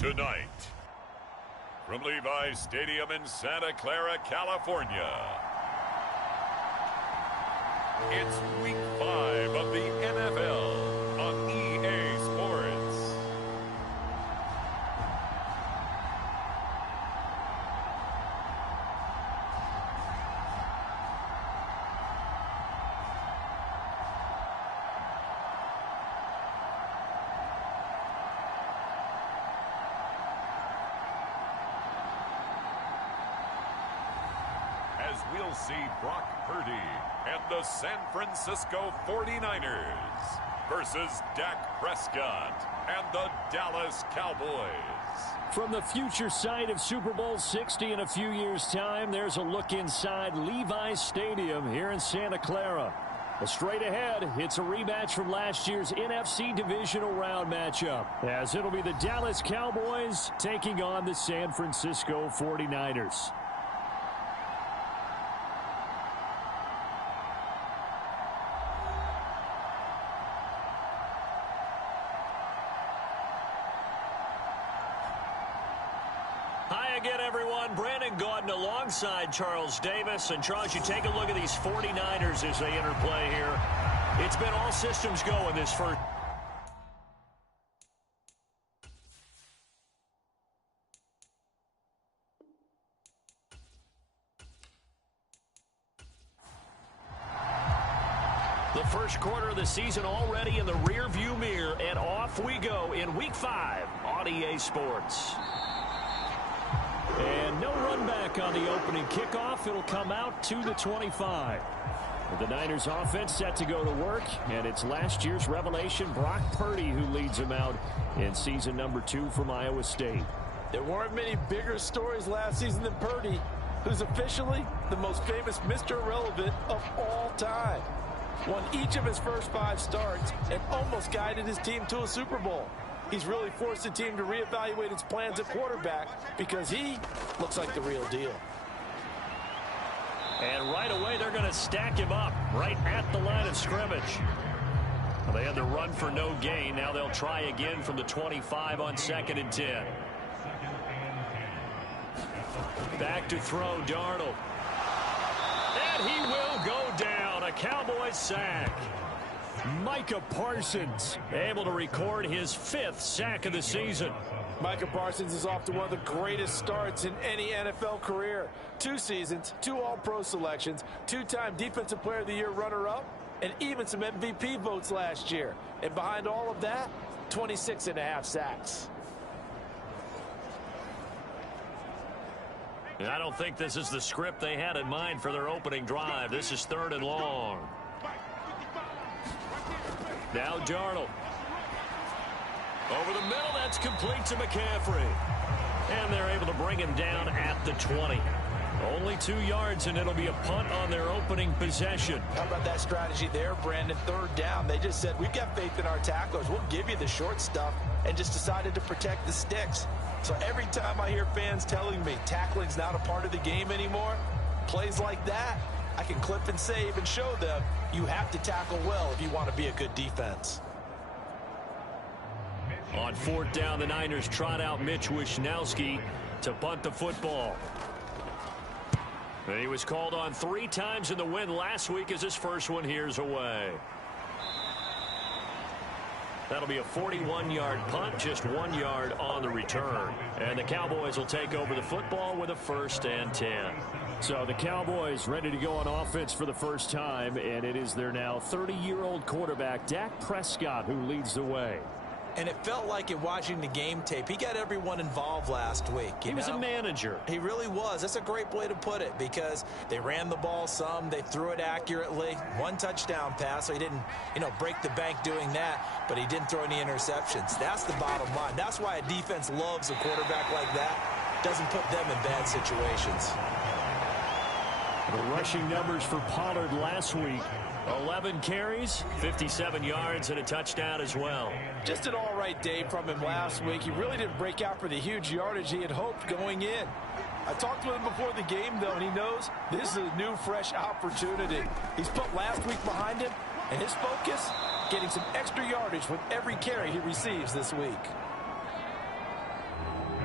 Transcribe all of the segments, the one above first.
Tonight, from Levi's Stadium in Santa Clara, California, it's Week 5 of the NFL on EA Sports. As we'll see Brock Purdy and the San Francisco 49ers versus Dak Prescott and the Dallas Cowboys. From the future site of Super Bowl 60 in a few years' time, there's a look inside Levi's Stadium here in Santa Clara. Straight ahead, it's a rematch from last year's NFC Divisional Round matchup, as it'll be the Dallas Cowboys taking on the San Francisco 49ers. Hi again, everyone. Brandon Gaudin alongside Charles Davis. And, Charles, you take a look at these 49ers as they interplay here. It's been all systems go in this first. The first quarter of the season already in the rearview mirror, and off we go in Week 5 on EA Sports. And no run back on the opening kickoff. It'll come out to the 25. The Niners offense set to go to work, and it's last year's revelation, Brock Purdy, who leads them out in season number 2 from Iowa State. There weren't many bigger stories last season than Purdy, who's officially the most famous Mr. Irrelevant of all time. Won each of his first 5 starts and almost guided his team to a Super Bowl. He's really forced the team to reevaluate its plans at quarterback because he looks like the real deal. And right away, they're going to stack him up right at the line of scrimmage. Well, they had the run for no gain. Now they'll try again from the 25 on 2nd and 10. Back to throw, Darnold. And he will go down. A Cowboys sack. Micah Parsons able to record his 5th sack of the season. Micah Parsons is off to one of the greatest starts in any NFL career. 2 seasons, 2 All-Pro selections, 2-time Defensive Player of the Year runner-up, and even some MVP votes last year. And behind all of that, 26.5 sacks. And I don't think this is the script they had in mind for their opening drive. This is 3rd and long. Now Darnold. Over the middle, that's complete to McCaffrey. And they're able to bring him down at the 20. Only 2 yards, and it'll be a punt on their opening possession. How about that strategy there, Brandon? 3rd down. They just said, we've got faith in our tacklers. We'll give you the short stuff, and just decided to protect the sticks. So every time I hear fans telling me tackling's not a part of the game anymore, plays like that, I can clip and save and show them you have to tackle well if you want to be a good defense. On 4th down, the Niners trot out Mitch Wishnowski to punt the football. And he was called on 3 times in the win last week as his first one here's away. That'll be a 41-yard punt, just 1 yard on the return. And the Cowboys will take over the football with a 1st and 10. So the Cowboys ready to go on offense for the first time, and it is their now 30-year-old quarterback, Dak Prescott, who leads the way. And it felt like in watching the game tape, he got everyone involved last week. He was a manager. He really was. That's a great way to put it because they ran the ball some. They threw it accurately. 1 touchdown pass, so he didn't, break the bank doing that, but he didn't throw any interceptions. That's the bottom line. That's why a defense loves a quarterback like that. Doesn't put them in bad situations. The rushing numbers for Pollard last week. 11 carries, 57 yards, and a touchdown as well. Just an all-right day from him last week. He really didn't break out for the huge yardage he had hoped going in. I talked to him before the game, though, and he knows this is a new, fresh opportunity. He's put last week behind him, and his focus, getting some extra yardage with every carry he receives this week.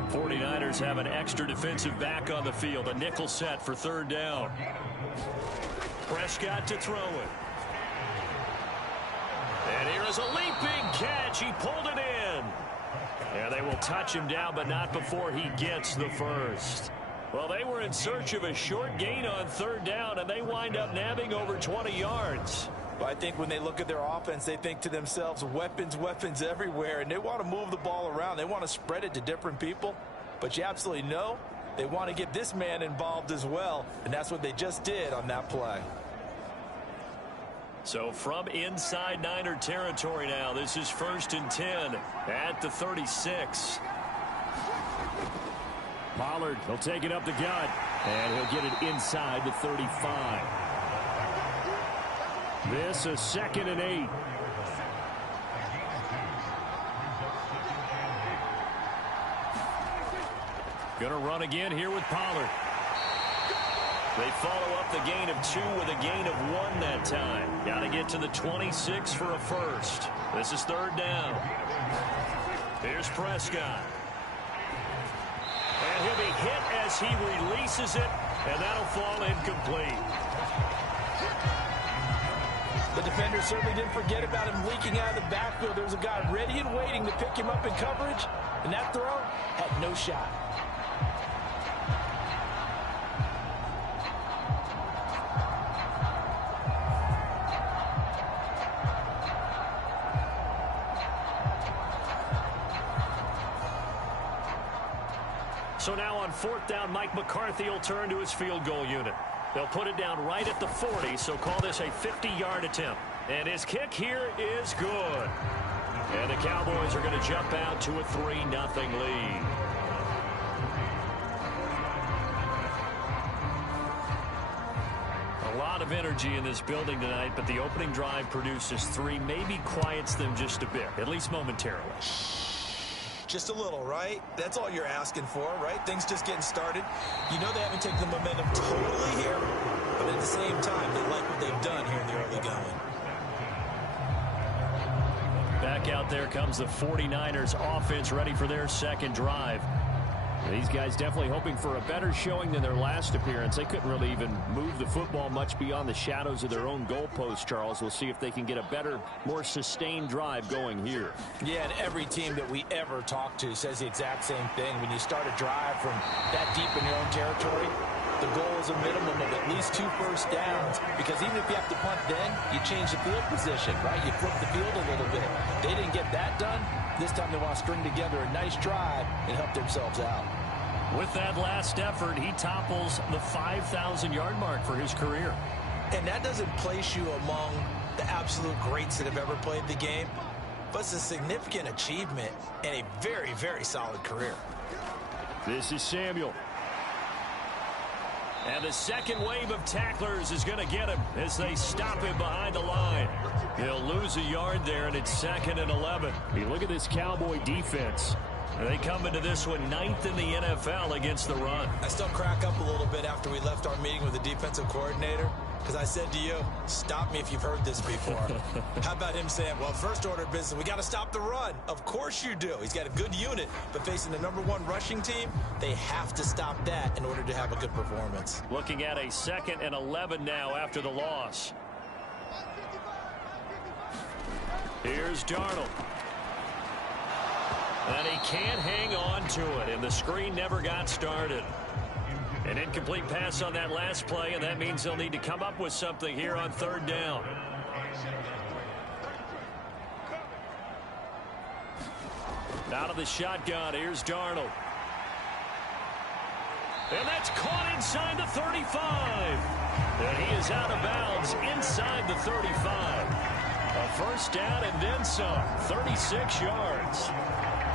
49ers have an extra defensive back on the field. A nickel set for third down. Prescott to throw it. And here is a leaping catch. He pulled it in. And they will touch him down, but not before he gets the first. Well, they were in search of a short gain on third down, and they wind up nabbing over 20 yards. Well, I think when they look at their offense, they think to themselves, weapons, weapons everywhere, and they want to move the ball around. They want to spread it to different people, but you absolutely know they want to get this man involved as well, and that's what they just did on that play. So from inside Niner territory now, this is 1st and 10 at the 36. Pollard, he'll take it up the gut, and he'll get it inside the 35. This is 2nd and 8. Gonna run again here with Pollard. They follow up the gain of 2 with a gain of 1 that time. Got to get to the 26 for a first. This is 3rd down. Here's Prescott. And he'll be hit as he releases it, and that'll fall incomplete. The defender certainly didn't forget about him leaking out of the backfield. There was a guy ready and waiting to pick him up in coverage, and that throw had no shot. So now on 4th down, Mike McCarthy will turn to his field goal unit. They'll put it down right at the 40, so call this a 50-yard attempt. And his kick here is good. And the Cowboys are going to jump out to a 3-0 lead. A lot of energy in this building tonight, but the opening drive produces 3, maybe quiets them just a bit, at least momentarily. Just a little, right? That's all you're asking for, right? Things just getting started. You know they haven't taken the momentum totally here, but at the same time, they like what they've done here in the early going. Back out there comes the 49ers offense ready for their second drive. These guys definitely hoping for a better showing than their last appearance. They couldn't really even move the football much beyond the shadows of their own goalpost, Charles. We'll see if they can get a better, more sustained drive going here. Yeah, and every team that we ever talk to says the exact same thing. When you start a drive from that deep in your own territory, the goal is a minimum of at least 2 first downs, because even if you have to punt then, you change the field position, right? You flip the field a little bit. They didn't get that done. This time they want to string together a nice drive and help themselves out. With that last effort, he topples the 5,000-yard mark for his career. And that doesn't place you among the absolute greats that have ever played the game, but it's a significant achievement and a very, very solid career. This is Samuel. And the second wave of tacklers is going to get him as they stop him behind the line. He'll lose a yard there, and it's 2nd and 11. You look at this Cowboy defense. They come into this one 9th in the NFL against the run. I still crack up a little bit after we left our meeting with the defensive coordinator, because I said to you, stop me if you've heard this before. How about him saying, well, first order of business, we got to stop the run. Of course you do. He's got a good unit, but facing the #1 rushing team, they have to stop that in order to have a good performance. Looking at a 2nd and 11 now after the loss. Here's Darnold. And he can't hang on to it, and the screen never got started. An incomplete pass on that last play, and that means they'll need to come up with something here on 3rd down. Out of the shotgun, here's Darnold. And that's caught inside the 35. And he is out of bounds inside the 35. A first down and then some, 36 yards.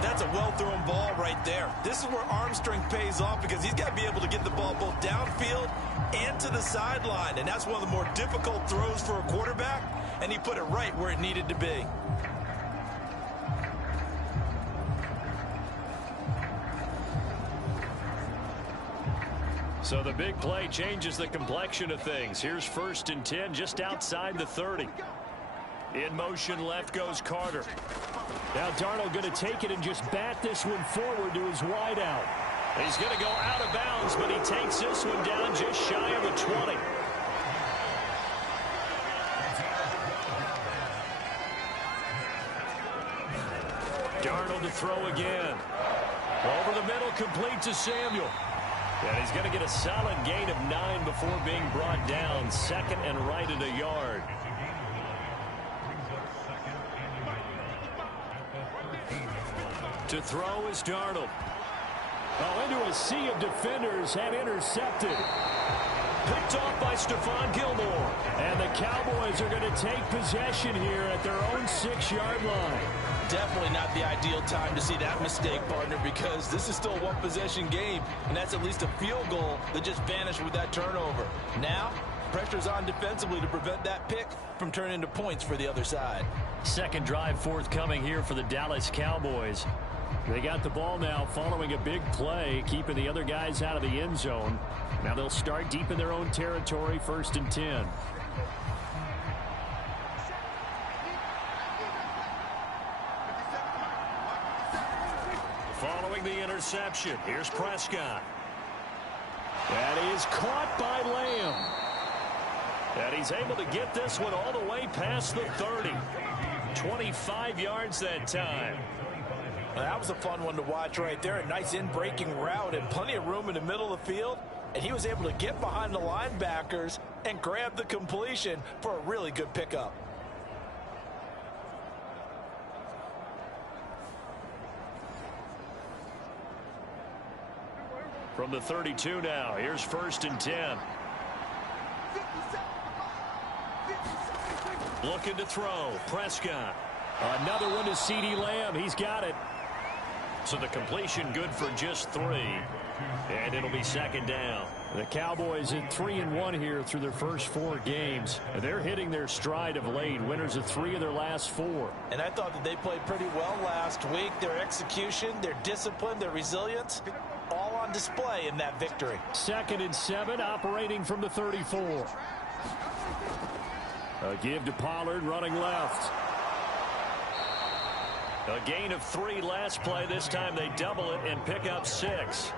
That's a well-thrown ball right there. This is where arm strength pays off, because he's got to be able to get the ball both downfield and to the sideline. And that's one of the more difficult throws for a quarterback, and he put it right where it needed to be. So the big play changes the complexion of things. Here's 1st and 10 just outside the 30. In motion, left goes Carter. Now Darnold going to take it and just bat this one forward to his wideout. He's going to go out of bounds, but he takes this one down just shy of the 20. Darnold to throw again. Over the middle, complete to Samuel. And he's going to get a solid gain of 9 before being brought down. Second and right at a yard. To throw is Darnold. Oh, into a sea of defenders and intercepted. Picked off by Stephon Gilmore. And the Cowboys are going to take possession here at their own 6-yard line. Definitely not the ideal time to see that mistake, partner, because this is still a one-possession game, and that's at least a field goal that just vanished with that turnover. Now, pressure's on defensively to prevent that pick from turning into points for the other side. Second drive forthcoming here for the Dallas Cowboys. They got the ball now following a big play, keeping the other guys out of the end zone. Now they'll start deep in their own territory, 1st and 10. Following the interception, here's Prescott. That is caught by Lamb. And he's able to get this one all the way past the 30. 25 yards that time. Well, that was a fun one to watch right there. A nice in-breaking route and plenty of room in the middle of the field. And he was able to get behind the linebackers and grab the completion for a really good pickup. From the 32 now, here's 1st and 10. Looking to throw, Prescott. Another one to CeeDee Lamb. He's got it. So the completion good for just 3. And it'll be 2nd down. The Cowboys at 3-1 here through their first 4 games. They're hitting their stride of late. Winners of 3 of their last 4. And I thought that they played pretty well last week. Their execution, their discipline, their resilience, all on display in that victory. 2nd and 7, operating from the 34. A give to Pollard, running left. A gain of 3 last play. This time they double it and pick up 6.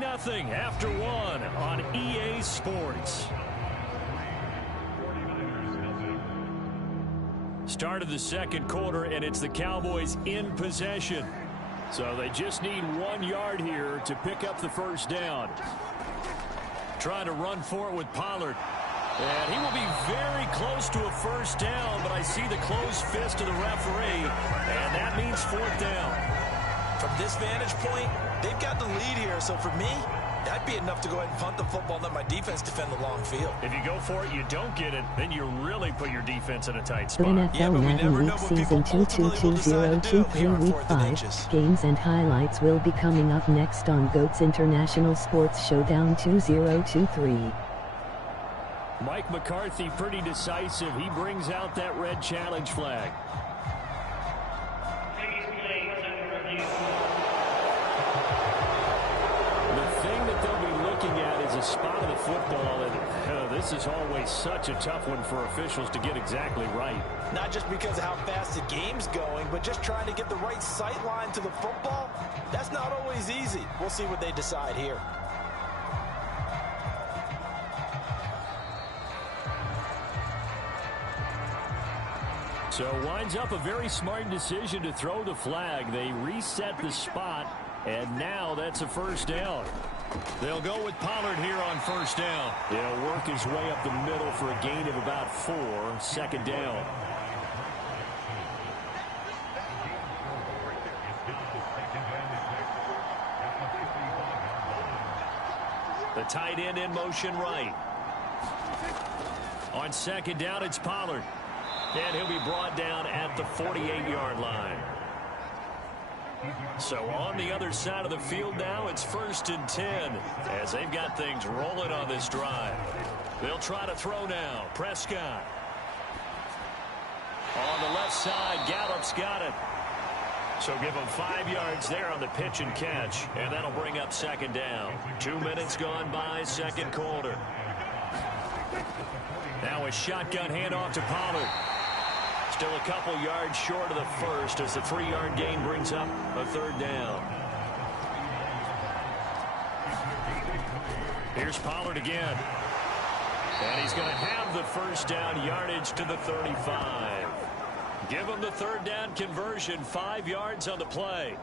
Nothing after 1 on EA Sports. Start of the second quarter, and it's the Cowboys in possession. So they just need 1 yard here to pick up the first down. Trying to run for it with Pollard. And he will be very close to a first down, but I see the closed fist of the referee, and that means 4th down. From this vantage point, they've got the lead here, so for me, that'd be enough to go ahead and punt the football and let my defense defend the long field. If you go for it, you don't get it, then you really put your defense in a tight spot. NFL Madden Week Season 222023 Week 5 games and highlights will be coming up next on GOAT's International Sports Showdown 2023. Mike McCarthy pretty decisive. He brings out that red challenge flag. A spot of the football, and this is always such a tough one for officials to get exactly right. Not just because of how fast the game's going, but just trying to get the right sight line to the football. That's not always easy. We'll see what they decide here. So winds up a very smart decision to throw the flag. They reset the spot, and now that's a first down. They'll go with Pollard here on first down. He'll work his way up the middle for a gain of about 4, 2nd down. The tight end in motion right. On 2nd down, it's Pollard. And he'll be brought down at the 48-yard line. So on the other side of the field now, it's 1st and 10 as they've got things rolling on this drive. They'll try to throw now. Prescott. On the left side, Gallup's got it. So give him 5 yards there on the pitch and catch, and that'll bring up second down. 2 minutes gone by, second quarter. Now a shotgun handoff to Pollard. Still a couple yards short of the first as the 3-yard gain brings up a third down. Here's Pollard again. And he's going to have the first down, yardage to the 35. Give him the third down conversion, 5 yards on the play.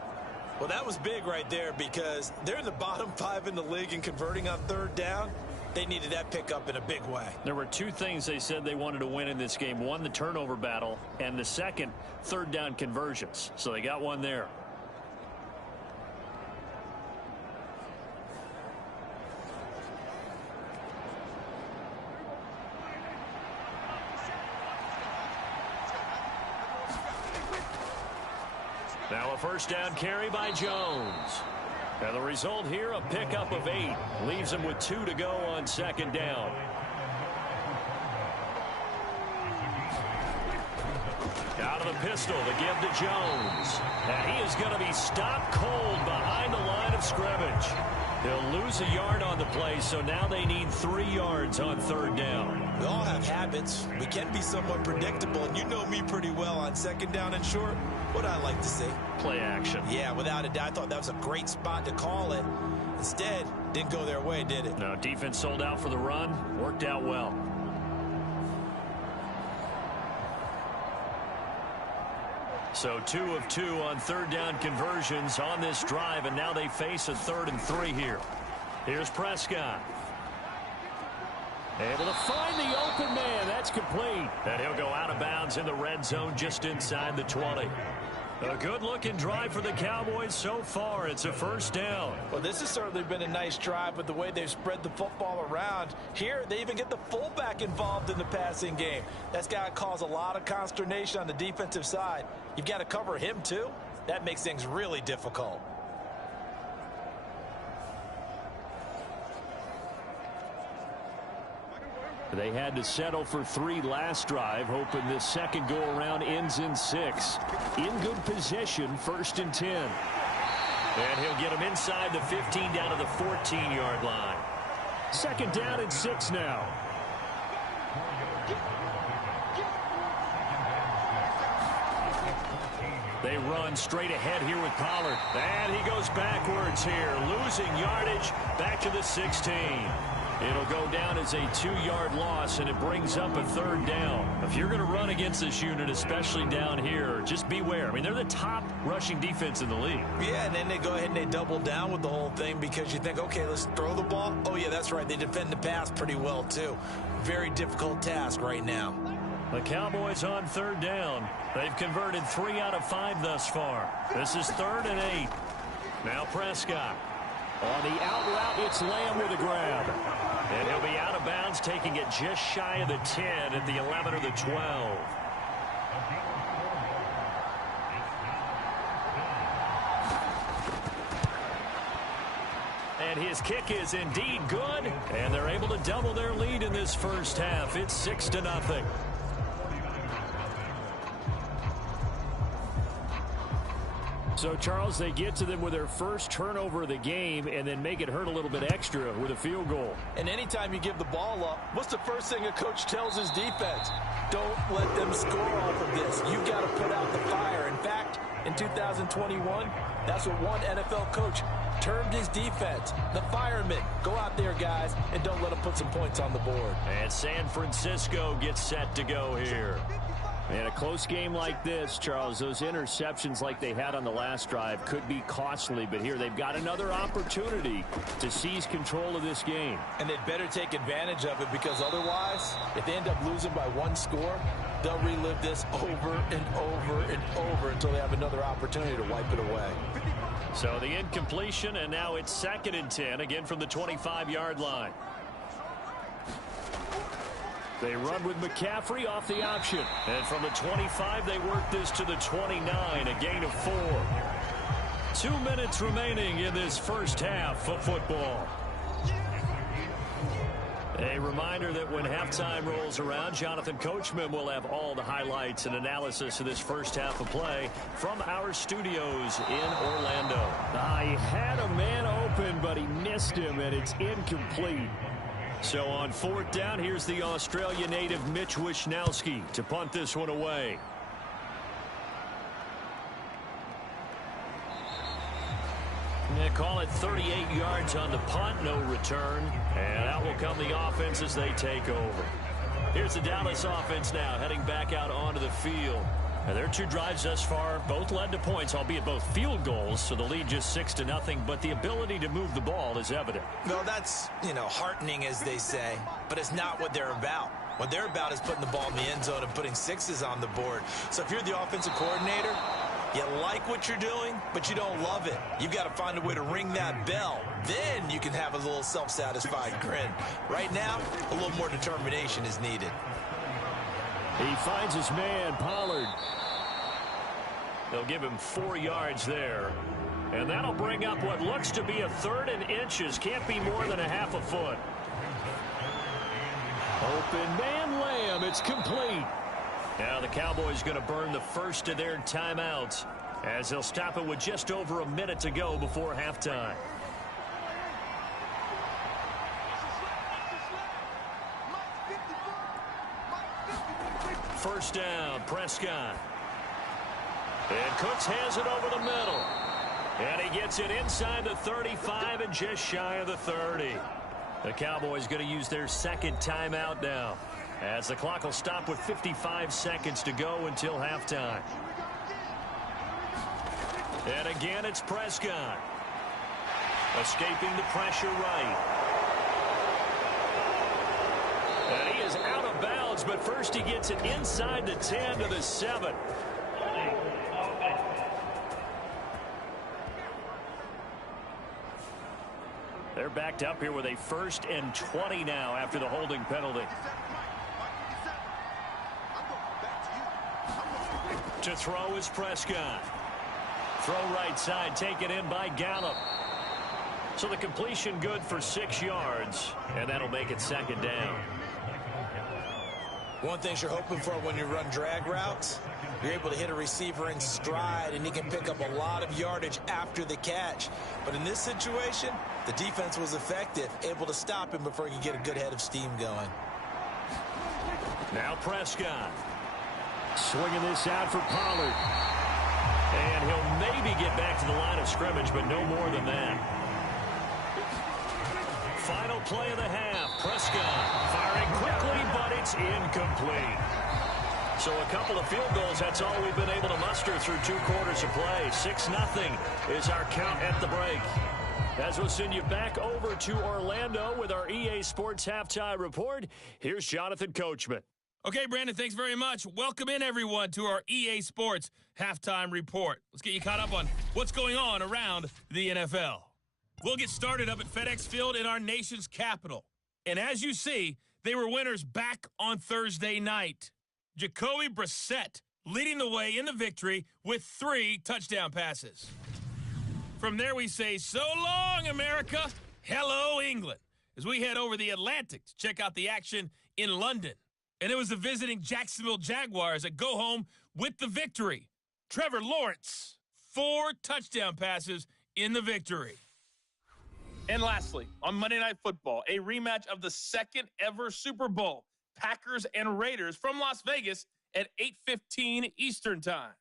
Well, that was big right there because they're in the bottom 5 in the league in converting on third down. They needed that pickup in a big way. There were 2 things they said they wanted to win in this game. One, the turnover battle, and the second, third down conversions. So they got one there. Now a first down carry by Jones. And the result here, a pickup of 8. Leaves him with 2 to go on second down. Out of the pistol, the give to Jones. And he is going to be stopped cold behind the line of scrimmage. He'll lose a yard on the play, so now they need 3 yards on third down. We all have habits. We can be somewhat predictable, and you know me pretty well on second down and short. What I like to see. Play action. Yeah, without a doubt. I thought that was a great spot to call it. Instead, didn't go their way, did it? No, defense sold out for the run. Worked out well. So 2 of 2 on third down conversions on this drive, and now they face a 3rd and 3 here. Here's Prescott. Able to find the open man. That's complete. And he'll go out of bounds in the red zone just inside the 20. A good-looking drive for the Cowboys so far. It's a first down. Well, this has certainly been a nice drive with the way they've spread the football around. Here, they even get the fullback involved in the passing game. That's got to cause a lot of consternation on the defensive side. You've got to cover him, too. That makes things really difficult. They had to settle for 3 last drive, hoping this second go-around ends in 6. In good position, 1st and 10. And he'll get him inside the 15 down to the 14-yard line. Second down and 6 now. They run straight ahead here with Pollard. And he goes backwards here, losing yardage back to the 16. It'll go down as a 2-yard loss, and it brings up a third down. If you're going to run against this unit, especially down here, just beware. I mean, they're the top rushing defense in the league. Yeah, and then they go ahead and they double down with the whole thing because you think, okay, let's throw the ball. Oh, yeah, that's right. They defend the pass pretty well, too. Very difficult task right now. The Cowboys on third down. They've converted 3 out of 5 thus far. This is 3rd and 8. Now Prescott. On the out route, it's Lamb with a grab. And he'll be out of bounds, taking it just shy of the 10 at the 11 or the 12. And his kick is indeed good. And they're able to double their lead in this first half. It's 6-0. So, Charles, they get to them with their first turnover of the game and then make it hurt a little bit extra with a field goal. And anytime you give the ball up, what's the first thing a coach tells his defense? Don't let them score off of this. You've got to put out the fire. In fact, in 2021, that's what one NFL coach termed his defense. The firemen. Go out there, guys, and don't let them put some points on the board. And San Francisco gets set to go here. In a close game like this, Charles, those interceptions like they had on the last drive could be costly, but here they've got another opportunity to seize control of this game. And they'd better take advantage of it because otherwise, if they end up losing by 1 score, they'll relive this over and over and over until they have another opportunity to wipe it away. So the incompletion, and now it's 2nd and 10, again from the 25-yard line. They run with McCaffrey off the option. And from the 25, they work this to the 29, a gain of 4. 2 minutes remaining in this first half of football. A reminder that when halftime rolls around, Jonathan Coachman will have all the highlights and analysis of this first half of play from our studios in Orlando. He had a man open, but he missed him, and it's incomplete. So on fourth down, here's the Australia native Mitch Wishnowsky to punt this one away. They call it 38 yards on the punt, no return. And out will come the offense as they take over. Here's the Dallas offense now heading back out onto the field. And their two drives thus far both led to points, albeit both field goals, so the lead just 6-0, but the ability to move the ball is evident. Well, that's, heartening, as they say, but it's not what they're about. What they're about is putting the ball in the end zone and putting sixes on the board. So if you're the offensive coordinator, you like what you're doing, but you don't love it. You've got to find a way to ring that bell. Then you can have a little self-satisfied grin. Right now, a little more determination is needed. He finds his man, Pollard. They'll give him 4 yards there. And that'll bring up what looks to be a 3rd and inches. Can't be more than a half a foot. Open man, Lamb. It's complete. Now the Cowboys going to burn the first of their timeouts as they'll stop it with just over a minute to go before halftime. First down, Prescott. And Cooks has it over the middle. And he gets it inside the 35 and just shy of the 30. The Cowboys going to use their second timeout now, as the clock will stop with 55 seconds to go until halftime. And again, it's Prescott. Escaping the pressure right. And he is out of bounds, but first he gets it inside the 10 to the 7. They're backed up here with a 1st and 20 now after the holding penalty. To throw is Prescott. Throw right side, taken in by Gallup. So the completion good for 6 yards, and that'll make it 2nd down. One thing you're hoping for when you run drag routes, you're able to hit a receiver in stride, and he can pick up a lot of yardage after the catch. But in this situation, the defense was effective, able to stop him before he could get a good head of steam going. Now Prescott. Swinging this out for Pollard. And he'll maybe get back to the line of scrimmage, but no more than that. Final play of the half. Prescott firing quickly, but it's incomplete. So a couple of field goals, that's all we've been able to muster through 2 quarters of play. 6-0 is our count at the break. As we'll send you back over to Orlando with our EA Sports Halftime Report, here's Jonathan Coachman. Okay, Brandon, thanks very much. Welcome in, everyone, to our EA Sports Halftime Report. Let's get you caught up on what's going on around the NFL. We'll get started up at FedEx Field in our nation's capital. And as you see, they were winners back on Thursday night. Jacoby Brissett leading the way in the victory with 3 touchdown passes. From there, we say, so long, America. Hello, England, as we head over the Atlantic to check out the action in London. And it was the visiting Jacksonville Jaguars that go home with the victory. Trevor Lawrence, 4 touchdown passes in the victory. And lastly, on Monday Night Football, a rematch of the 2nd ever Super Bowl, Packers and Raiders from Las Vegas at 8:15 Eastern Time.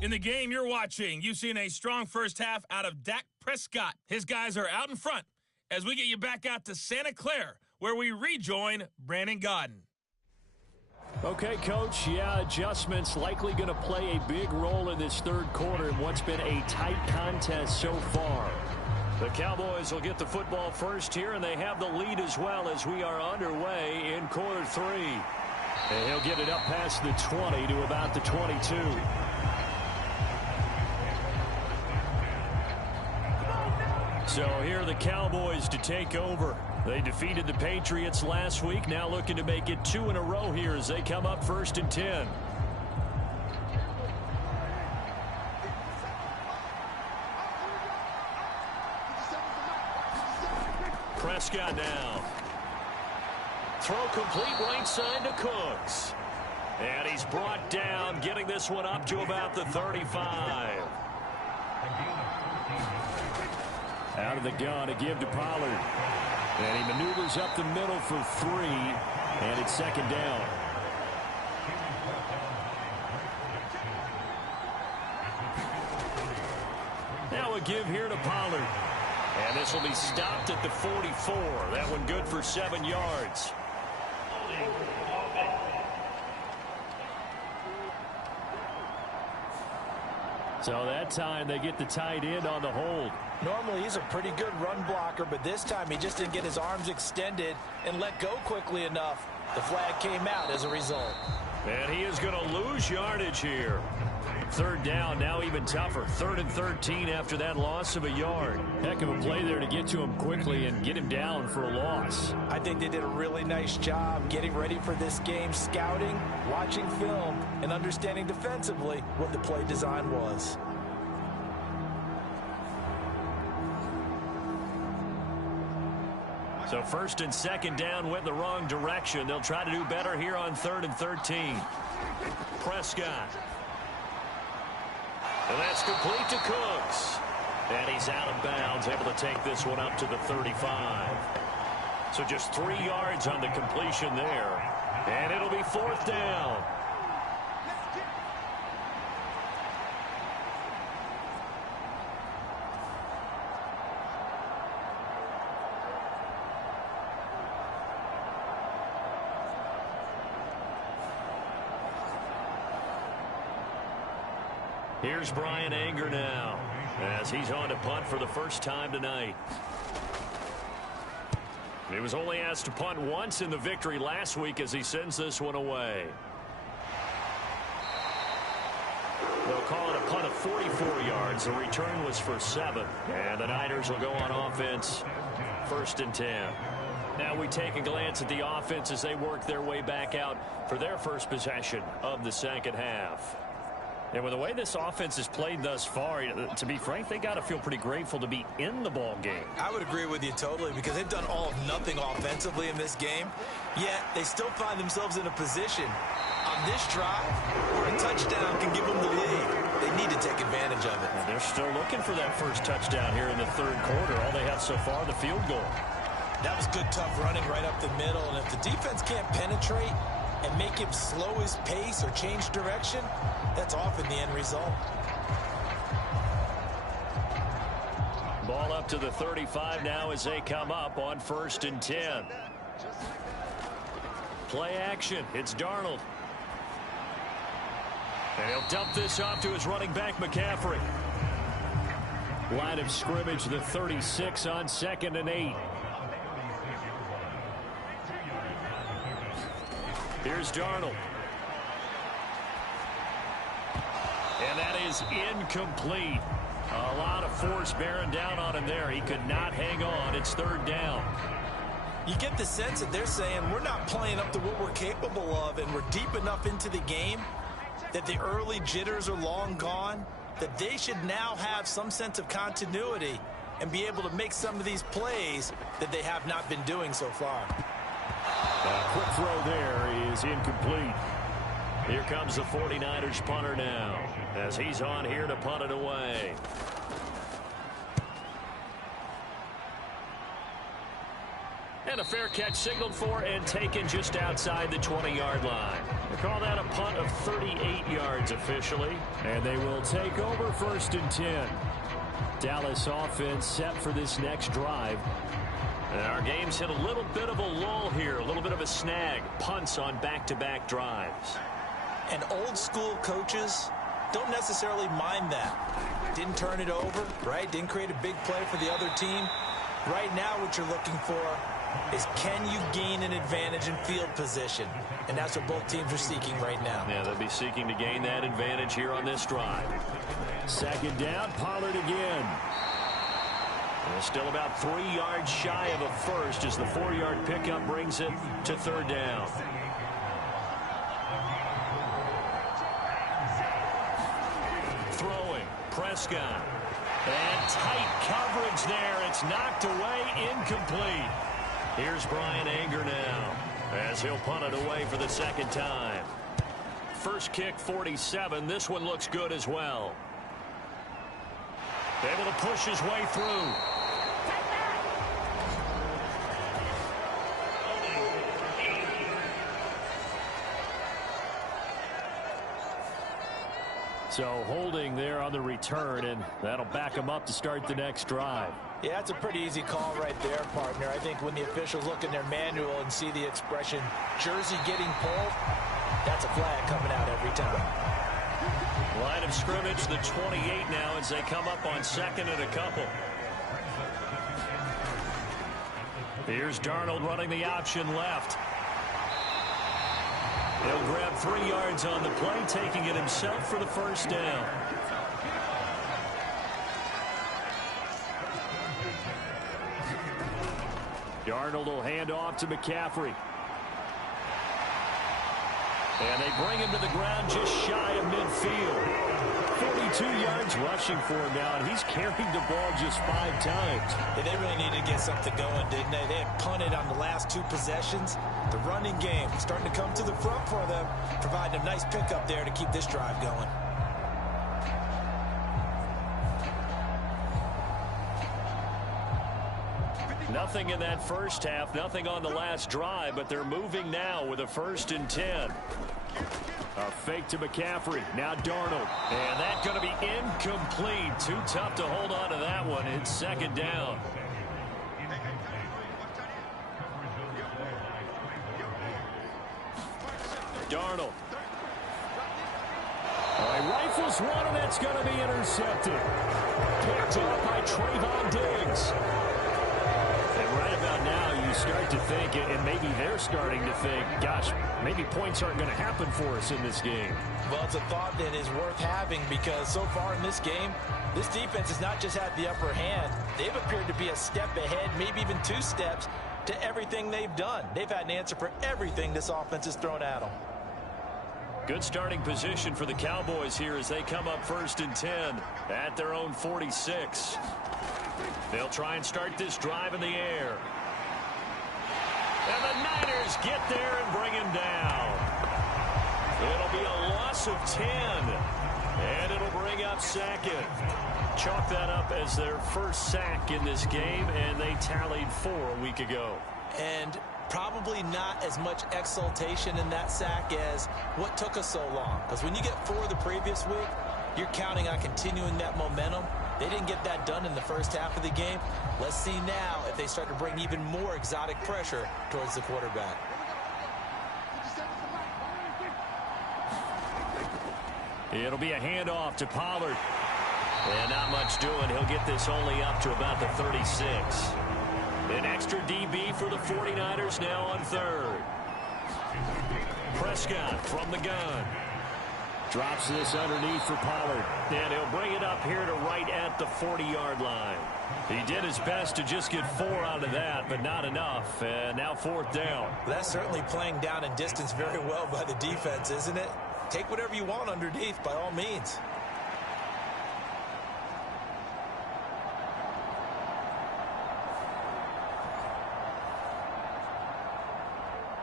In the game you're watching, you've seen a strong first half out of Dak Prescott. His guys are out in front as we get you back out to Santa Clara, where we rejoin Brandon Godden. Okay, Coach, adjustments likely going to play a big role in this 3rd quarter in what's been a tight contest so far. The Cowboys will get the football first here, and they have the lead as well as we are underway in quarter 3. And he'll get it up past the 20 to about the 22. So here are the Cowboys to take over. They defeated the Patriots last week, now looking to make it 2 in a row here as they come up 1st and 10. Prescott now. Throw complete right side to Cooks. And he's brought down, getting this one up to about the 35. Out of the gun to give to Pollard. And he maneuvers up the middle for 3. And it's second down. Now a give here to Pollard. And this will be stopped at the 44. That one good for 7 yards. So that time they get the tight end on the hold. Normally he's a pretty good run blocker, but this time he just didn't get his arms extended and let go quickly enough. The flag came out as a result. And he is going to lose yardage here. Third down, now even tougher. 3rd and 13 after that loss of a yard. Heck of a play there to get to him quickly and get him down for a loss. I think they did a really nice job getting ready for this game, scouting, watching film, and understanding defensively what the play design was. So 1st and 2nd down went the wrong direction. They'll try to do better here on 3rd and 13. Prescott. And that's complete to Cooks. And he's out of bounds, able to take this one up to the 35. So just 3 yards on the completion there. And it'll be 4th down. Here's Brian Anger now as he's on to punt for the first time tonight. He was only asked to punt once in the victory last week as he sends this one away. They'll call it a punt of 44 yards. The return was for 7. And the Niners will go on offense 1st and 10. Now we take a glance at the offense as they work their way back out for their first possession of the second half. And with the way this offense has played thus far, to be frank, they got to feel pretty grateful to be in the ball game. I would agree with you totally because they've done all of nothing offensively in this game, yet they still find themselves in a position on this drive where a touchdown can give them the lead. They need to take advantage of it. And they're still looking for that first touchdown here in the 3rd quarter. All they have so far, the field goal. That was good, tough running right up the middle, and if the defense can't penetrate and make him slow his pace or change direction, that's often the end result. Ball up to the 35 now as they come up on 1st and 10. Play action. It's Darnold. And he'll dump this off to his running back, McCaffrey. Line of scrimmage, the 36 on 2nd and 8. Here's Darnold. And that is incomplete. A lot of force bearing down on him there. He could not hang on. It's 3rd down. You get the sense that they're saying we're not playing up to what we're capable of, and we're deep enough into the game that the early jitters are long gone, that they should now have some sense of continuity and be able to make some of these plays that they have not been doing so far. A quick throw there is incomplete. Here comes the 49ers punter now as he's on here to punt it away. And a fair catch signaled for and taken just outside the 20-yard line. They call that a punt of 38 yards officially. And they will take over 1st and 10. Dallas offense set for this next drive. And our game's hit a little bit of a lull here, a little bit of a snag. Punts on back-to-back drives. And old school coaches don't necessarily mind that. Didn't turn it over, right? Didn't create a big play for the other team. Right now what you're looking for is can you gain an advantage in field position? And that's what both teams are seeking right now. Yeah, they'll be seeking to gain that advantage here on this drive. 2nd down, Pollard again. And still about 3 yards shy of a first as the 4-yard pickup brings it to 3rd down. Throwing, Prescott. And tight coverage there. It's knocked away, incomplete. Here's Brian Anger now as he'll punt it away for the second time. First kick, 47. This one looks good as well. Able to push his way through. So holding there on the return, and that'll back him up to start the next drive. Yeah, it's a pretty easy call right there, partner. I think when the officials look in their manual and see the expression jersey getting pulled, that's a flag coming out every time. Line of scrimmage, the 28 now as they come up on second and a couple. Here's Darnold running the option left. He'll grab 3 yards on the play, taking it himself for the first down. Darnold will hand off to McCaffrey. And they bring him to the ground just shy of midfield. 42 yards rushing for him now, and he's carried the ball just 5 times. Yeah, they really needed to get something going, didn't they? They had punted on the last 2 possessions. The running game starting to come to the front for them, providing a nice pickup there to keep this drive going. Nothing in that first half, nothing on the last drive, but they're moving now with a 1st and 10. A fake to McCaffrey. Now Darnold. And that's going to be incomplete. Too tough to hold on to that one. It's second down. Darnold. Rifles one, and that's going to be intercepted. Picked up by Trayvon Diggs. And right about now, you start to think, and maybe they're starting to think, gosh, maybe points aren't going to happen for us in this game. Well, it's a thought that is worth having because so far in this game, this defense has not just had the upper hand. They've appeared to be a step ahead, maybe even 2 steps to everything they've done. They've had an answer for everything this offense has thrown at them. Good starting position for the Cowboys here as they come up 1st and 10 at their own 46. They'll try and start this drive in the air. And the Niners get there and bring him down. It'll be a loss of 10. And it'll bring up 2nd. Chalk that up as their first sack in this game, and they tallied 4 a week ago. And probably not as much exultation in that sack as what took us so long. Because when you get 4 the previous week, you're counting on continuing that momentum. They didn't get that done in the first half of the game. Let's see now if they start to bring even more exotic pressure towards the quarterback. It'll be a handoff to Pollard. And not much doing. He'll get this only up to about the 36. An extra DB for the 49ers now on 3rd. Prescott from the gun. Drops this underneath for Pollard. And he'll bring it up here to right at the 40-yard line. He did his best to just get 4 out of that, but not enough. And now 4th down. That's certainly playing down in distance very well by the defense, isn't it? Take whatever you want underneath, by all means.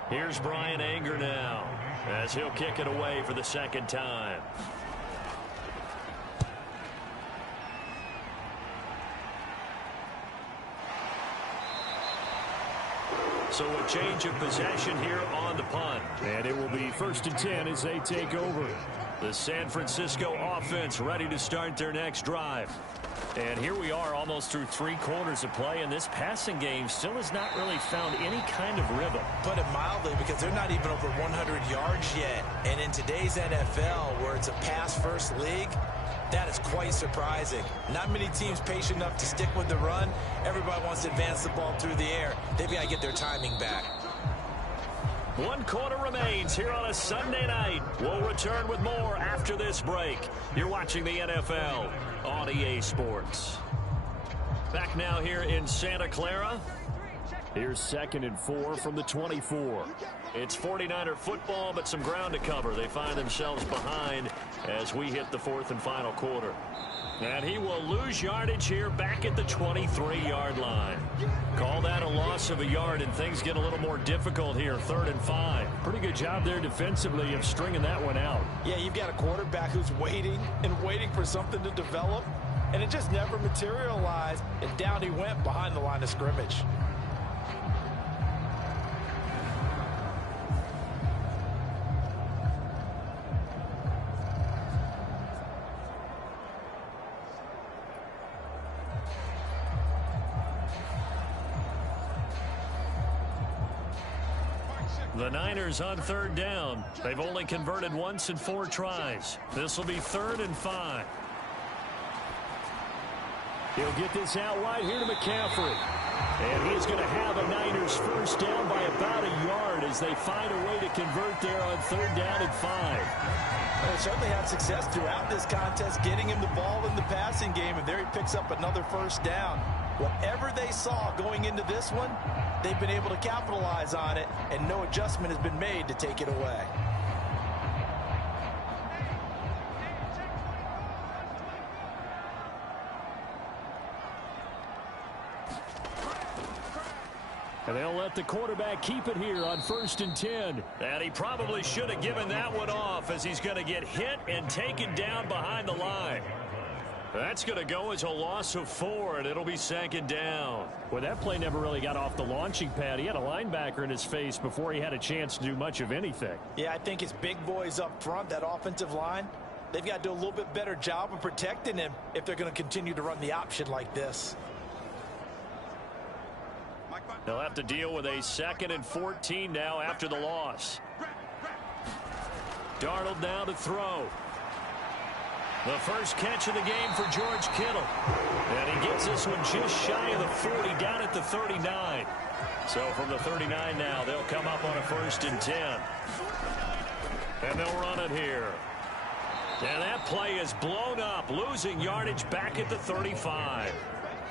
Here's Brian Anger now as he'll kick it away for the 2nd time. So a change of possession here on the punt. And it will be 1st and 10 as they take over. The San Francisco offense ready to start their next drive. And here we are almost through 3 quarters of play, and this passing game still has not really found any kind of rhythm. Put it mildly, because they're not even over 100 yards yet. And in today's NFL, where it's a pass-first league, that is quite surprising. Not many teams patient enough to stick with the run. Everybody wants to advance the ball through the air. They've got to get their timing back. 1 quarter remains here on a Sunday night. We'll return with more after this break. You're watching the NFL on EA Sports. Back now here in Santa Clara. Here's 2nd and 4 from the 24. It's 49er football, but some ground to cover. They find themselves behind as we hit the 4th and final quarter. And he will lose yardage here back at the 23-yard line. Call that a loss of a yard, and things get a little more difficult here, 3rd and 5. Pretty good job there defensively of stringing that one out. Yeah, you've got a quarterback who's waiting and waiting for something to develop, and it just never materialized, and down he went behind the line of scrimmage. The Niners on 3rd down. They've only converted once in 4 tries. This will be 3rd and 5. He'll get this out wide here to McCaffrey. And he's going to have a Niners first down by about a yard as they find a way to convert there on 3rd down and 5. They certainly had success throughout this contest getting him the ball in the passing game, and there he picks up another first down. Whatever they saw going into this one, they've been able to capitalize on it, and no adjustment has been made to take it away. And they'll let the quarterback keep it here on 1st and 10. And he probably should have given that one off, as he's going to get hit and taken down behind the line. That's going to go as a loss of 4, and it'll be 2nd down. Well, that play never really got off the launching pad. He had a linebacker in his face before he had a chance to do much of anything. Yeah, I think his big boys up front, that offensive line, they've got to do a little bit better job of protecting him if they're going to continue to run the option like this. They'll have to deal with a 2nd and 14 now after the loss. Darnold now to throw. The first catch of the game for George Kittle. And he gets this one just shy of the 40, down at the 39. So from the 39 now, they'll come up on a 1st and 10. And they'll run it here. And that play is blown up, losing yardage back at the 35.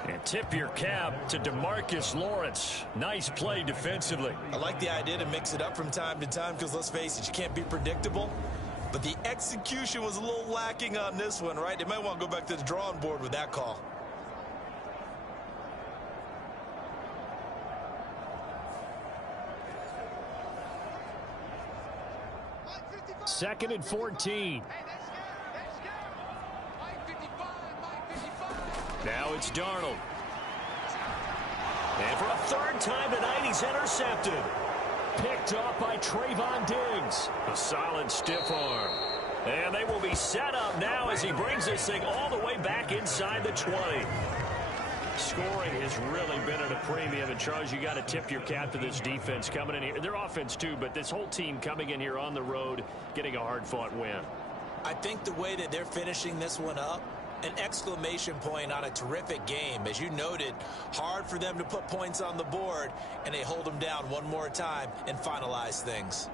And tip your cap to DeMarcus Lawrence. Nice play defensively. I like the idea to mix it up from time to time because, let's face it, you can't be predictable. But the execution was a little lacking on this one, right? They might want to go back to the drawing board with that call. Second and 14. Now it's Darnold. And for a 3rd time tonight, he's intercepted. Picked off by Trayvon Diggs. A solid stiff arm. And they will be set up now as he brings this thing all the way back inside the 20. Scoring has really been at a premium. And, Charles, you got to tip your cap to this defense coming in here. Their offense, too, but this whole team coming in here on the road, getting a hard-fought win. I think the way that they're finishing this one up, an exclamation point on a terrific game. As you noted, hard for them to put points on the board, and they hold them down one more time and finalize things.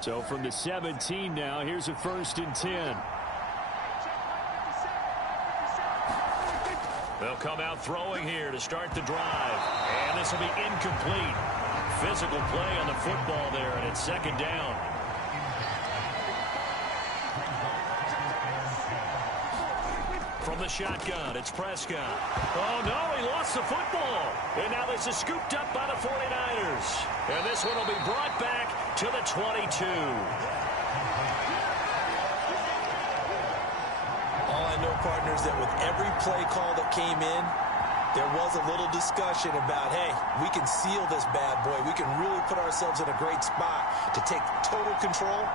So from the 17 now, here's a 1st and 10. They'll come out throwing here to start the drive. And this will be incomplete. Physical play on the football there, and it's 2nd down. From the shotgun, it's Prescott. Oh, no, he lost the football. And now this is scooped up by the 49ers. And this one will be brought back to the 22. All I know, partners, that with every play call that came in, there was a little discussion about, hey, we can seal this bad boy. We can really put ourselves in a great spot to take total control.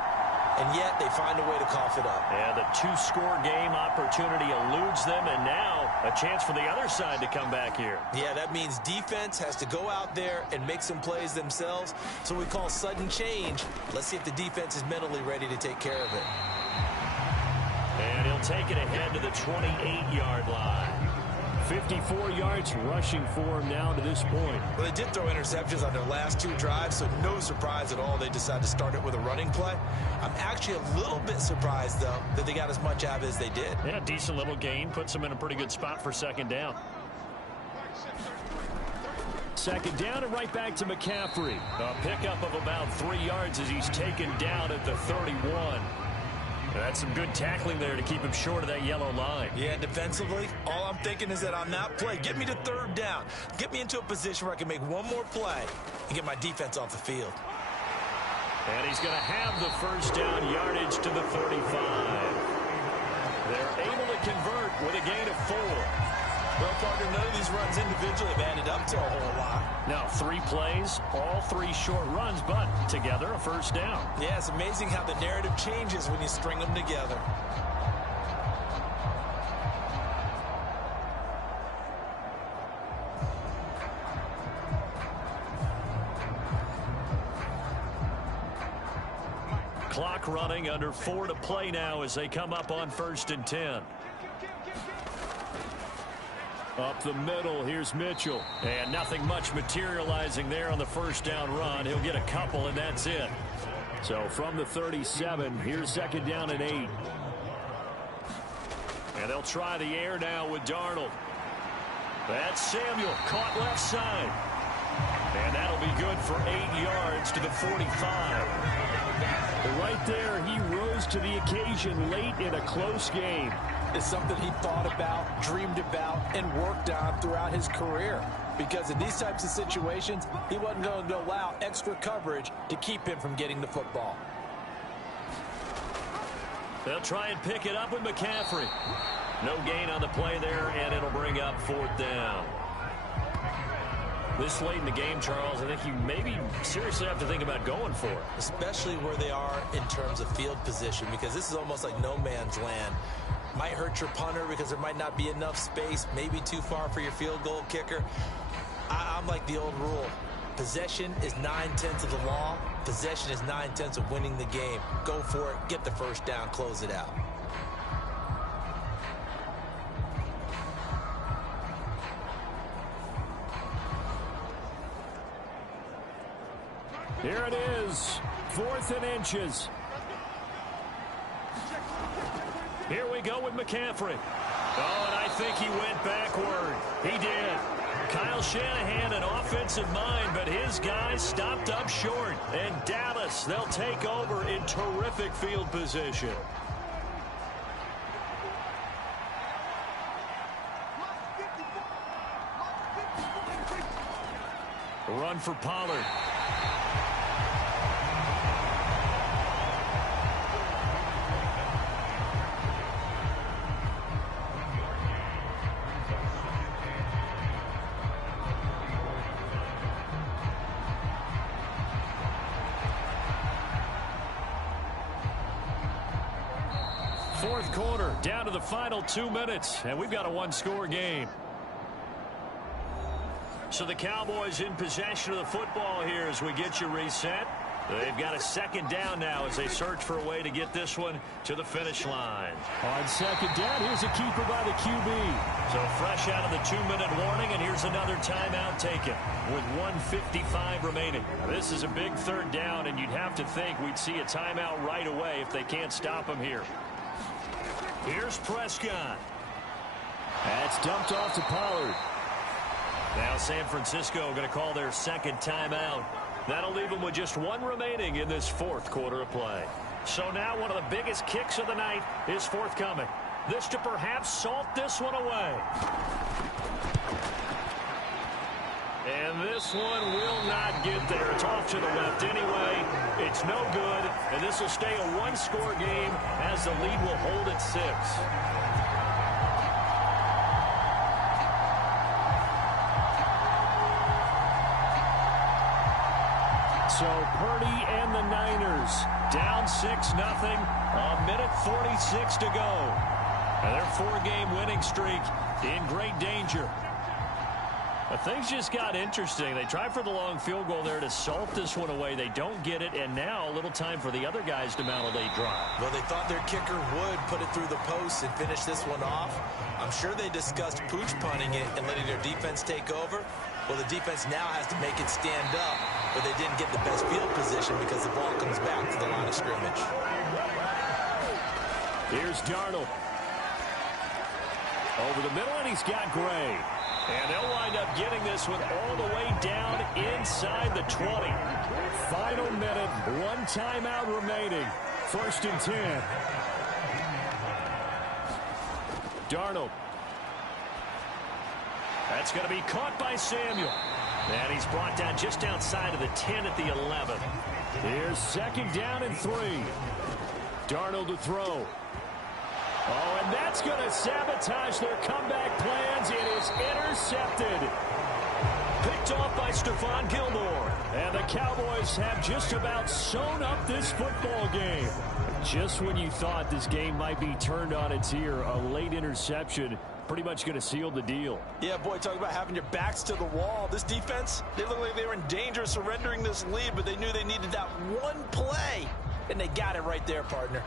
And yet they find a way to cough it up. Yeah, the 2-score game opportunity eludes them, and now a chance for the other side to come back here. Yeah, that means defense has to go out there and make some plays themselves. So we call sudden change. Let's see if the defense is mentally ready to take care of it. And he'll take it ahead to the 28-yard line. 54 yards rushing for him now to this point. Well, they did throw interceptions on their last 2 drives, so no surprise at all they decided to start it with a running play. I'm actually a little bit surprised, though, that they got as much out of it as they did. Yeah, decent little gain. Puts them in a pretty good spot for 2nd down. 2nd down and right back to McCaffrey. A pickup of about 3 yards as he's taken down at the 31. That's some good tackling there to keep him short of that yellow line. Yeah, defensively, all I'm thinking is that on that play, get me to third down. Get me into a position where I can make one more play and get my defense off the field. And he's going to have the first down yardage to the 35. They're able to convert with a gain of 4. Well, partner, none of these runs individually have added up to a whole lot. Now, 3 plays, all 3 short runs, but together a first down. Yeah, it's amazing how the narrative changes when you string them together. Clock running, under 4 to play now as they come up on 1st and 10. Up the middle, here's Mitchell. And nothing much materializing there on the first down run. He'll get a couple, and that's it. So from the 37, here's 2nd down and 8. And they'll try the air now with Darnold. That's Samuel, caught left side. And that'll be good for 8 yards to the 45. Right there, he rose to the occasion late in a close game. It's something he thought about, dreamed about, and worked on throughout his career. Because in these types of situations, he wasn't going to allow extra coverage to keep him from getting the football. They'll try and pick it up with McCaffrey. No gain on the play there, and it'll bring up 4th down. This late in the game, Charles, I think you maybe seriously have to think about going for it. Especially where they are in terms of field position, because this is almost like no man's land. Might hurt your punter because there might not be enough space, maybe too far for your field goal kicker. I'm like the old rule. Possession is 9/10 of the law. Possession is 9/10 of winning the game. Go for it, get the first down, close it out. Here it is, 4th and inches. Here we go with McCaffrey. Oh, and I think he went backward. He did. Kyle Shanahan, an offensive mind, but his guys stopped up short. And Dallas, they'll take over in terrific field position. Run for Pollard. Fourth quarter, down to the final 2 minutes, and we've got a 1-score game. So the Cowboys in possession of the football here as we get you reset. They've got a 2nd down now as they search for a way to get this one to the finish line. On 2nd down, here's a keeper by the QB. So fresh out of the 2-minute warning, and here's another timeout taken with 1:55 remaining. Now, this is a big 3rd down, and you'd have to think we'd see a timeout right away if they can't stop him here. Here's Prescott. That's dumped off to Pollard. Now San Francisco going to call their 2nd timeout. That'll leave them with just 1 remaining in this 4th quarter of play. So now one of the biggest kicks of the night is forthcoming. This to perhaps salt this one away. And this one will not get there. It's off to the left anyway. It's no good. And this will stay a 1-score game as the lead will hold at 6. So Purdy and the Niners down 6-0. A minute 46 to go. And their 4-game winning streak in great danger. But things just got interesting. They tried for the long field goal there to salt this one away. They don't get it, and now a little time for the other guys to mount a late drive. Well, they thought their kicker would put it through the post and finish this one off. I'm sure they discussed pooch punting it and letting their defense take over. Well, the defense now has to make it stand up, but they didn't get the best field position because the ball comes back to the line of scrimmage. Here's Darnold. Over the middle, and he's got Gray. And they'll wind up getting this one all the way down inside the 20. Final minute, 1 timeout remaining. 1st and 10. Darnold. That's going to be caught by Samuel. And he's brought down just outside of the 10 at the 11. Here's 2nd down and 3. Darnold to throw. Oh, and that's going to sabotage their comeback plans. It is intercepted. Picked off by Stephon Gilmore. And the Cowboys have just about sewn up this football game. Just when you thought this game might be turned on its ear, a late interception pretty much going to seal the deal. Yeah, boy, talk about having your backs to the wall. This defense, they look like they were in danger of surrendering this lead, but they knew they needed that one play, and they got it right there, partner.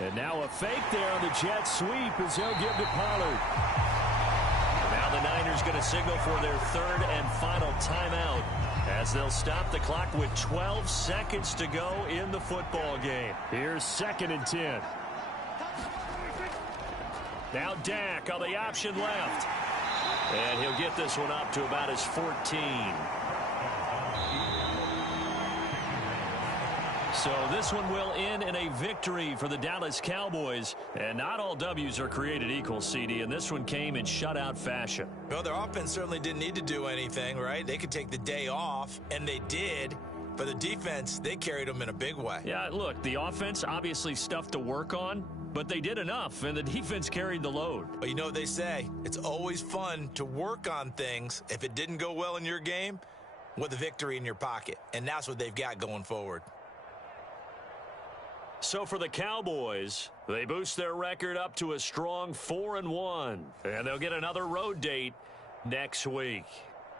And now a fake there on the jet sweep as he'll give to Pollard. Now the Niners going to signal for their 3rd and final timeout as they'll stop the clock with 12 seconds to go in the football game. Here's 2nd and 10. Now Dak on the option left. And he'll get this one up to about his 14. So this one will end in a victory for the Dallas Cowboys. And not all W's are created equal, CD, and this one came in shutout fashion. Well, their offense certainly didn't need to do anything, right? They could take the day off, and they did. But the defense, they carried them in a big way. Yeah, look, the offense obviously stuff to work on, but they did enough, and the defense carried the load. But you know what they say, it's always fun to work on things. If it didn't go well in your game, with a victory in your pocket. And that's what they've got going forward. So for the Cowboys, they boost their record up to a strong 4-1, and they'll get another road date next week.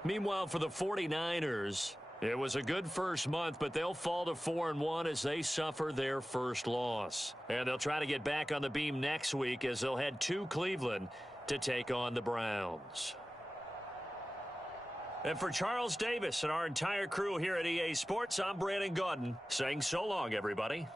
Meanwhile, for the 49ers, it was a good first month, but they'll fall to 4-1 as they suffer their first loss. And they'll try to get back on the beam next week as they'll head to Cleveland to take on the Browns. And for Charles Davis and our entire crew here at EA Sports, I'm Brandon Gaudin saying so long, everybody.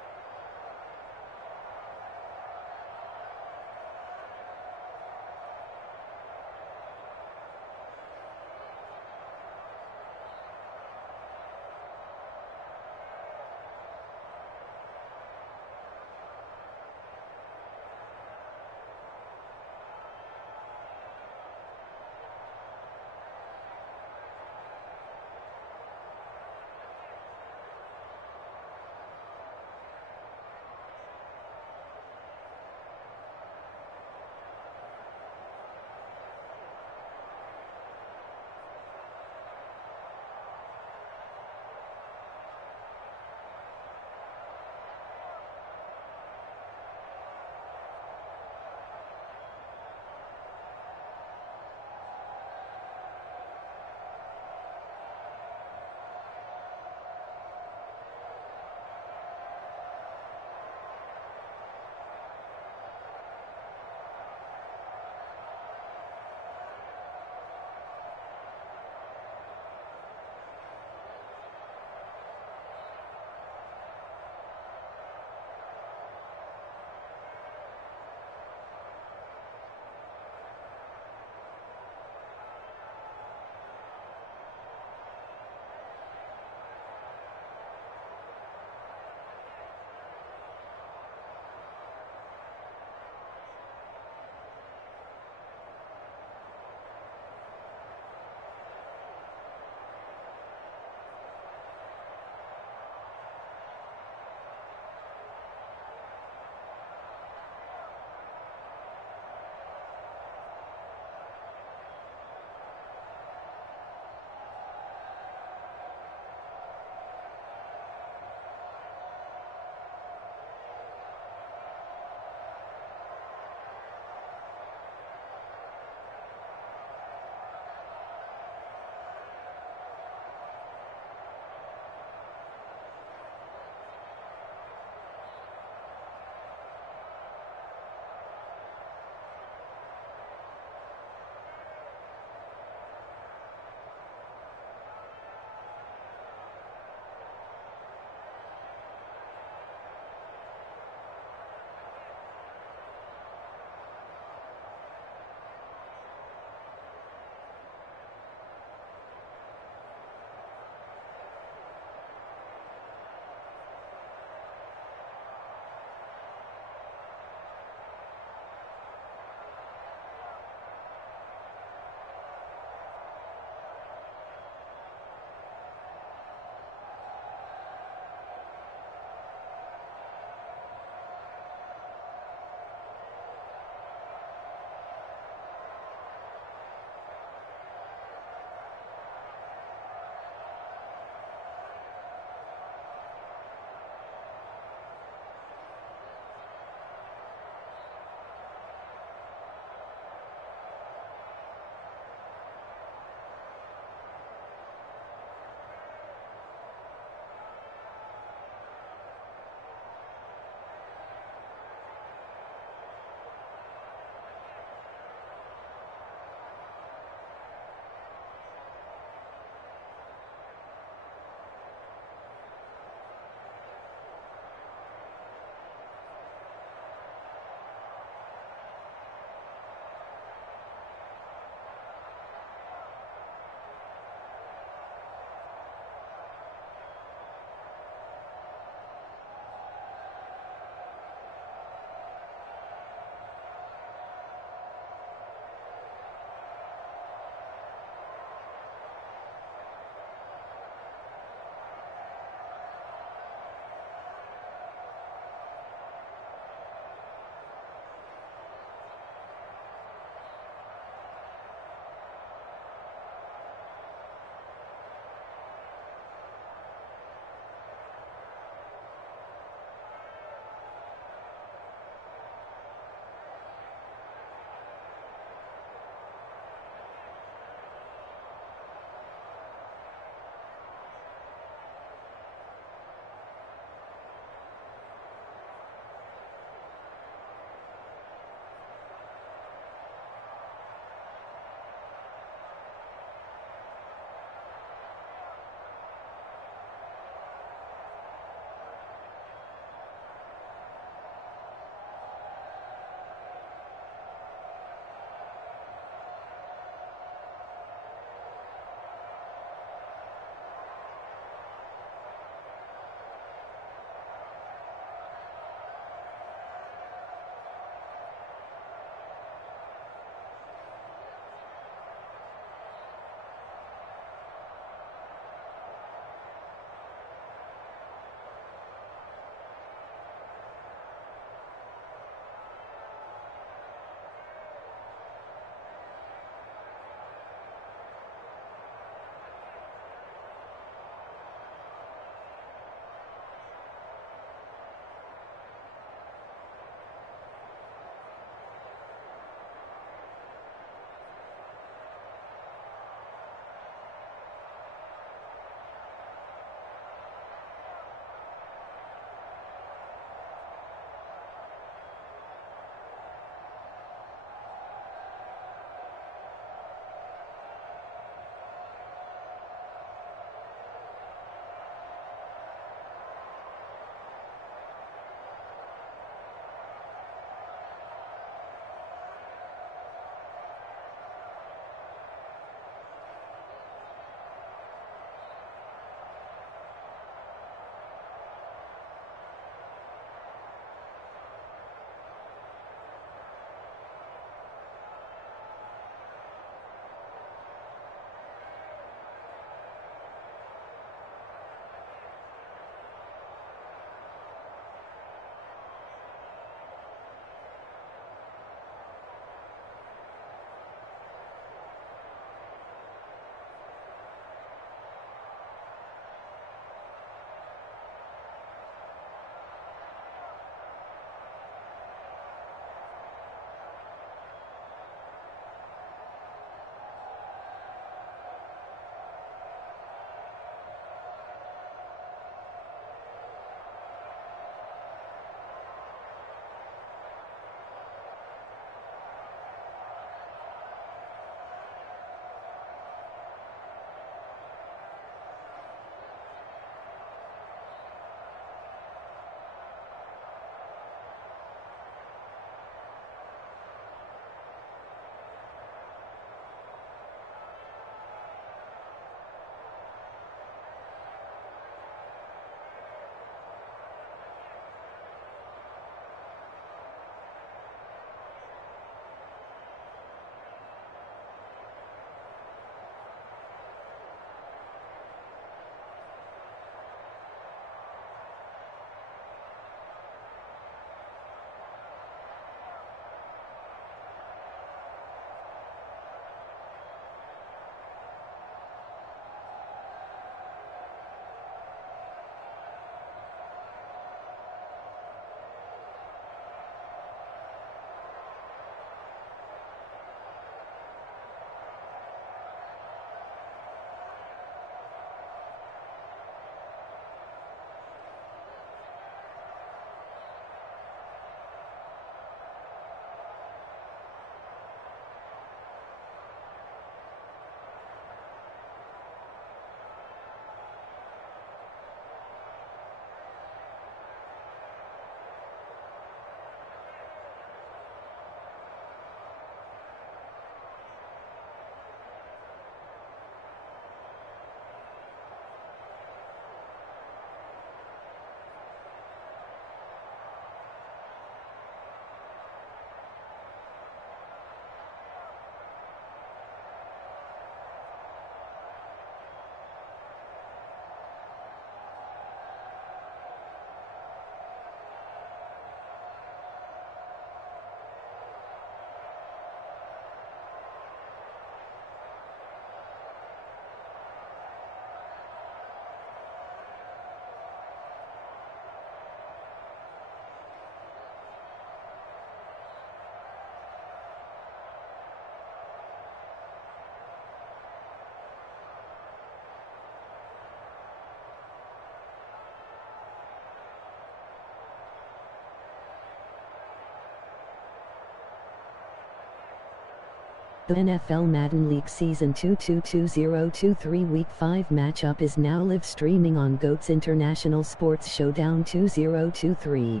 The NFL Madden League Season 222023 Week 5 matchup is now live streaming on GOAT's International Sports Showdown 2023.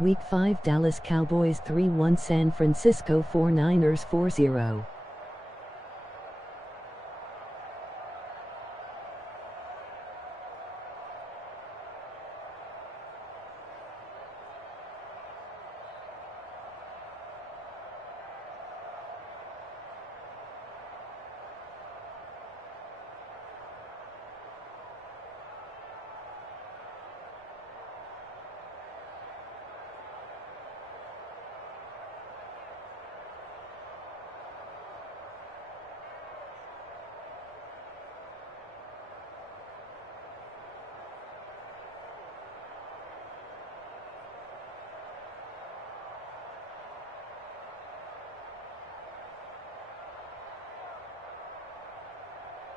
Week 5 Dallas Cowboys 3-1 San Francisco 49ers 4-0.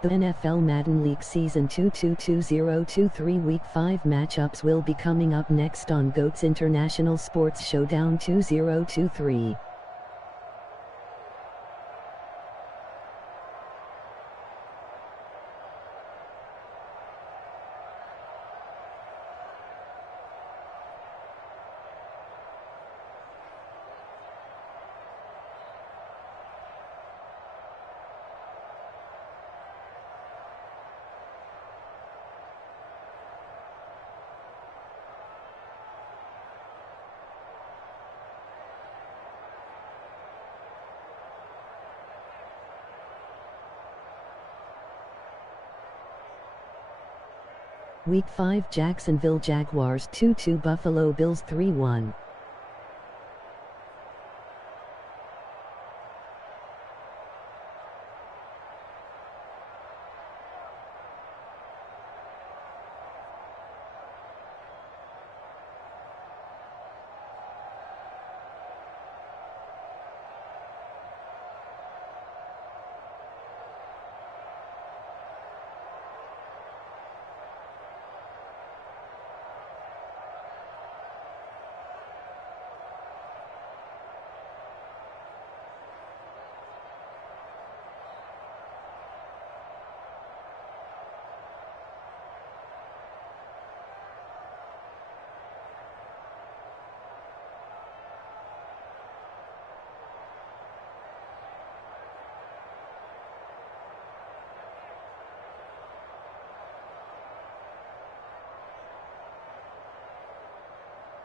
The NFL Madden League Season 222023 Week 5 matchups will be coming up next on GOAT's International Sports Showdown 2023. Week 5 Jacksonville Jaguars 2-2 Buffalo Bills 3-1.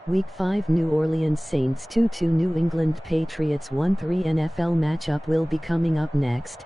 Week 5 New Orleans Saints 2-2 New England Patriots 1-3 NFL matchup will be coming up next.